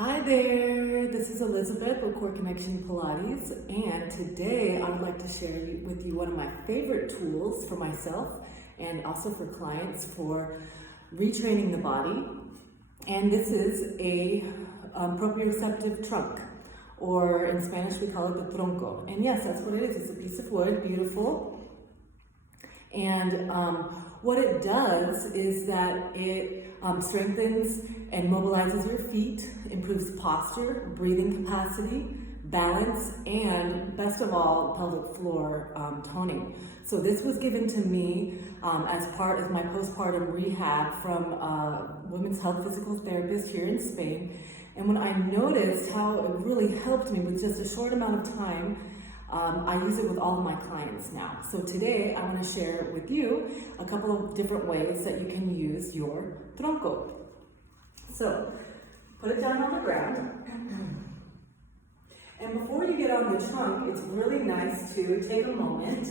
Hi there, this is Elizabeth with Core Connection Pilates, and today I would like to share with you one of my favorite tools for myself and also for clients for retraining the body. And this is a proprioceptive trunk, or in Spanish we call it the tronco. And yes, that's what it is. It's a piece of wood, beautiful. And what it does is that it strengthens and mobilizes your feet, improves posture, breathing capacity, balance, and best of all, pelvic floor toning. So this was given to me as part of my postpartum rehab from a women's health physical therapist here in Spain. And when I noticed how it really helped me with just a short amount of time, I use it with all of my clients now. So today I want to share with you a couple of different ways that you can use your tronco. So put it down on the ground. And before you get on the trunk, it's really nice to take a moment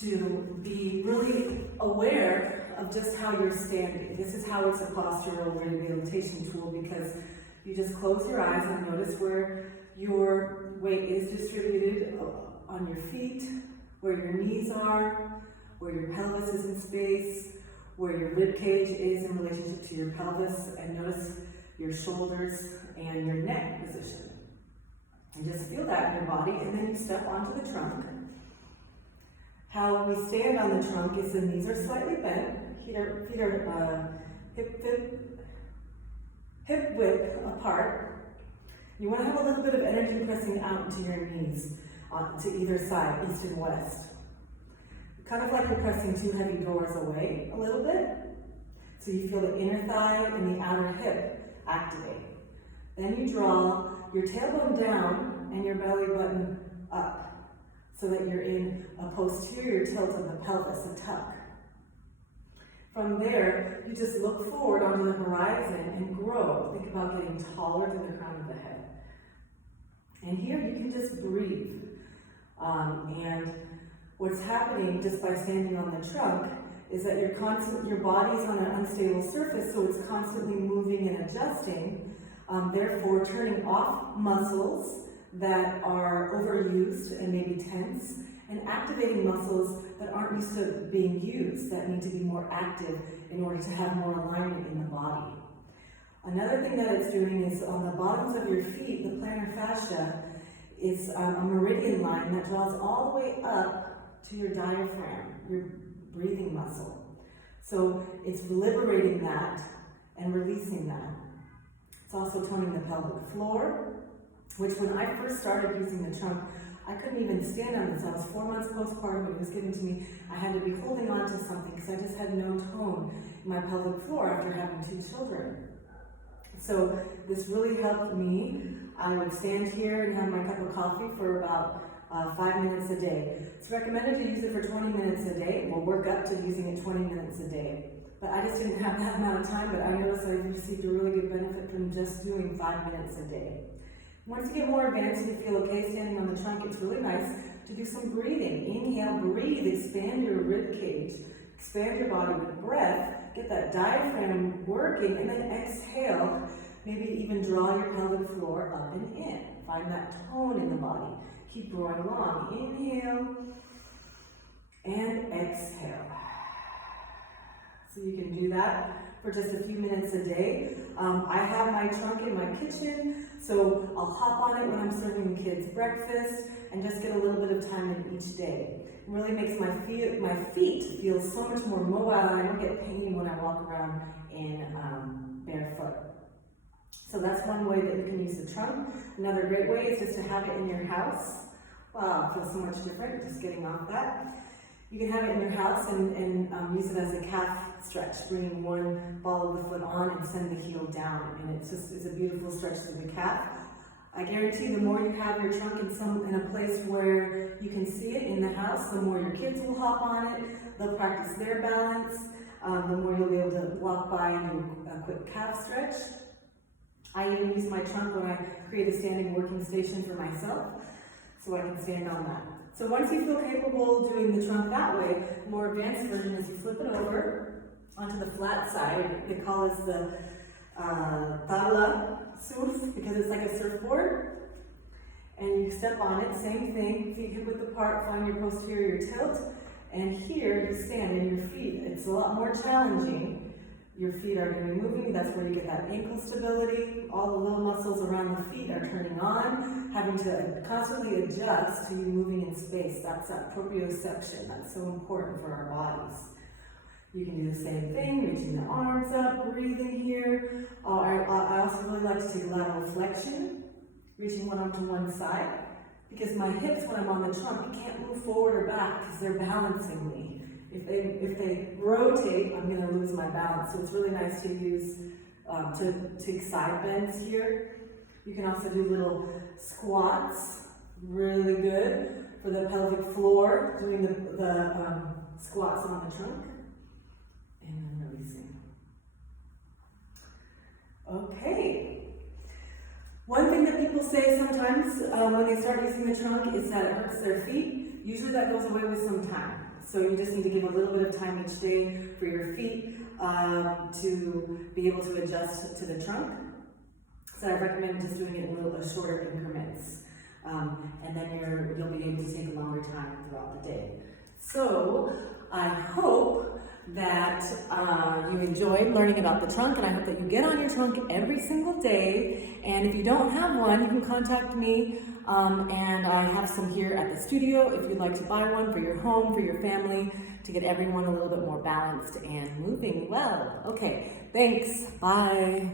to be really aware of just how you're standing. This is how it's a postural rehabilitation tool, because you just close your eyes and notice where your weight is distributed on your feet, where your knees are, where your pelvis is in space, where your rib cage is in relationship to your pelvis, and notice your shoulders and your neck position. And just feel that in your body, and then you step onto the trunk. How we stand on the trunk is the knees are slightly bent, feet are hip width apart. You want to have a little bit of energy pressing out into your knees to either side, east and west. Kind of like you're pressing two heavy doors away a little bit. So you feel the inner thigh and the outer hip activate. Then you draw your tailbone down and your belly button up so that you're in a posterior tilt of the pelvis, a tuck. From there, you just look forward onto the horizon and grow. Think about getting taller than the crown of the head. And here you can just breathe. And what's happening just by standing on the trunk is that your body's on an unstable surface, so it's constantly moving and adjusting, therefore turning off muscles that are overused and maybe tense, and activating muscles that aren't used to being used, that need to be more active in order to have more alignment in the body. Another thing that it's doing is on the bottoms of your feet, the plantar fascia is a meridian line that draws all the way up to your diaphragm, your breathing muscle. So it's liberating that and releasing that. It's also toning the pelvic floor, which when I first started using the trunk, I couldn't even stand on this. I was 4 months postpartum when it was given to me. I had to be holding on to something because I just had no tone in my pelvic floor after having 2 children. So this really helped me. I would stand here and have my cup of coffee for about 5 minutes a day. It's recommended to use it for 20 minutes a day. We'll work up to using it 20 minutes a day. But I just didn't have that amount of time, but I noticed I received a really good benefit from just doing 5 minutes a day. Once you get more advanced and you feel okay standing on the trunk, it's really nice to do some breathing. Inhale, breathe, expand your rib cage, expand your body with breath, get that diaphragm working, and then exhale, maybe even draw your pelvic floor up and in. Find that tone in the body. Keep going along. Inhale and exhale. So you can do that for just a few minutes a day. I have my trunk in my kitchen, so I'll hop on it when I'm serving the kids breakfast and just get a little bit of time in each day. It really makes my feet feel so much more mobile, and I don't get pain when I walk around in barefoot. So that's one way that you can use the trunk. Another great way is just to have it in your house. Wow, it feels so much different just getting off that. You can have it in your house and use it as a calf stretch, bringing one ball of the foot on and send the heel down. And it's a beautiful stretch to the calf. I guarantee the more you have your trunk in a place where you can see it in the house, the more your kids will hop on it. They'll practice their balance. The more you'll be able to walk by and do a quick calf stretch. I even use my trunk when I create a standing working station for myself, so I can stand on that. So once you feel capable doing the trunk that way, the more advanced version is you flip it over onto the flat side. They call this the tabla surf because step on it, same thing, feet hip width apart, find your posterior tilt. And here you stand and your feet, it's a lot more challenging. Your feet are going to be moving, that's where you get that ankle stability. All the little muscles around the feet are turning on, having to constantly adjust to you moving in space. That's that proprioception, that's so important for our bodies. You can do the same thing, reaching the arms up, breathing here. I also really like to take lateral flexion, reaching one arm to one side, because my hips, when I'm on the trunk, can't move forward or back because they're balancing me. If they rotate, I'm going to lose my balance. So it's really nice to use, to take side bends here. You can also do little squats, really good for the pelvic floor, doing the squats on the trunk. And then releasing. Okay. One thing that people say sometimes when they start using the trunk is that it hurts their feet. Usually that goes away with some time. So you just need to give a little bit of time each day for your feet to be able to adjust to the trunk. So I recommend just doing it in shorter increments. And then you'll be able to take a longer time throughout the day. So I hope that you enjoyed learning about the trunk, and I hope that you get on your trunk every single day. And if you don't have one, you can contact me, and I have some here at the studio if you'd like to buy one for your home, for your family, to get everyone a little bit more balanced and moving well. Okay, thanks. Bye.